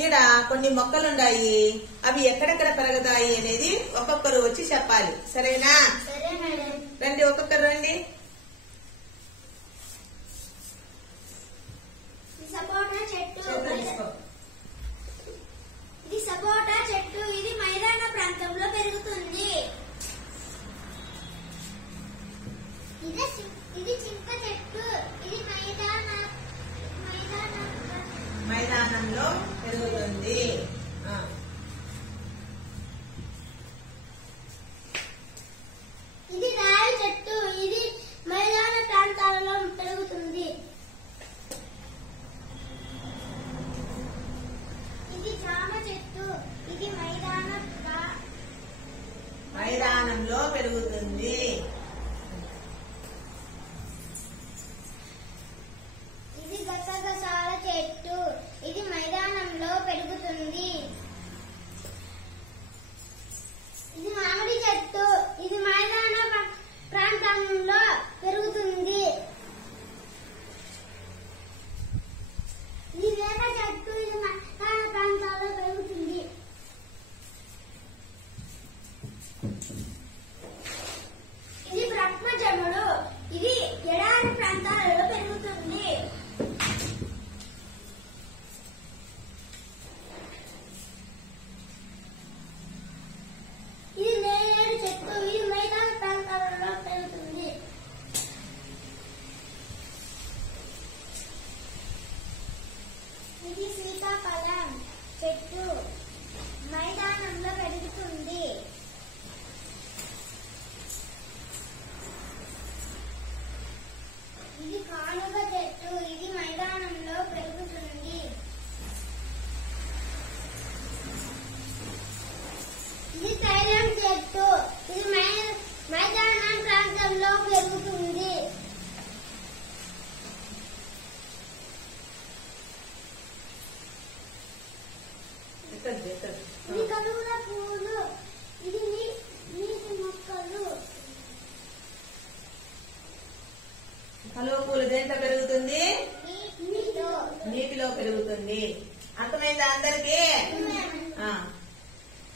ఈడ కొన్ని మొక్కలుండాయి, అవి ఎక్కడెక్కడ పెరుగుతాయి అనేది ఒక్కొక్కరు వచ్చి చెప్పాలి. సరేనా? రండి, ఒక్కొక్కరు రండి. సపోటా చెట్టు. ఇది సపోటా చెట్టు. ఇది మైదాన ప్రాంతంలో పెరుగుతుంది. ఇది చింత చెట్టు. ఇది మైదానంలో పెరుగుతుంది. ఇది రాయి చెట్టు. ఇది మైదాన ప్రాంతాలలో పెరుగుతుంది. ఇది జామ చెట్టు. ఇది మైదానంలో పెరుగుతుంది. ఇది గసగసాల చెట్టు. ఇది మైదానంలో పెరుగుతుంది. ఇది మామిడి చెట్టు. ఇది మైదాన ప్రాంతంలో పెరుగుతుంది. ఇది వేప చెట్టు. ఇది మైదాన ప్రాంతాల్లో పెరుగుతుంది. ఇది బ్రహ్మజముడు. ఇది ఎడారి ప్రాంతాలలో పెరుగుతుంది. ఇది నేరేడు చెట్టు. ఇది మైదాన ప్రాంతాలలో పెరుగుతుంది. ఇది సీతాఫలం చెట్టు. మైదానంలో పెరుగుతుంది. ఇది కానుగ చెట్టు. ఇది మైదానంలో పెరుగుతుంది. ఇది తైలం చెట్టు. ఇది మైదాన ప్రాంతంలో పెరుగుతుంది. ఇది కలువల పువ్వులు. ఇది నీటి మొక్కలు. కలువ పూలు దేంట్లో పెరుగుతుంది? నీటిలో నీటిలో పెరుగుతుంది. అర్థమైందా అందరికీ?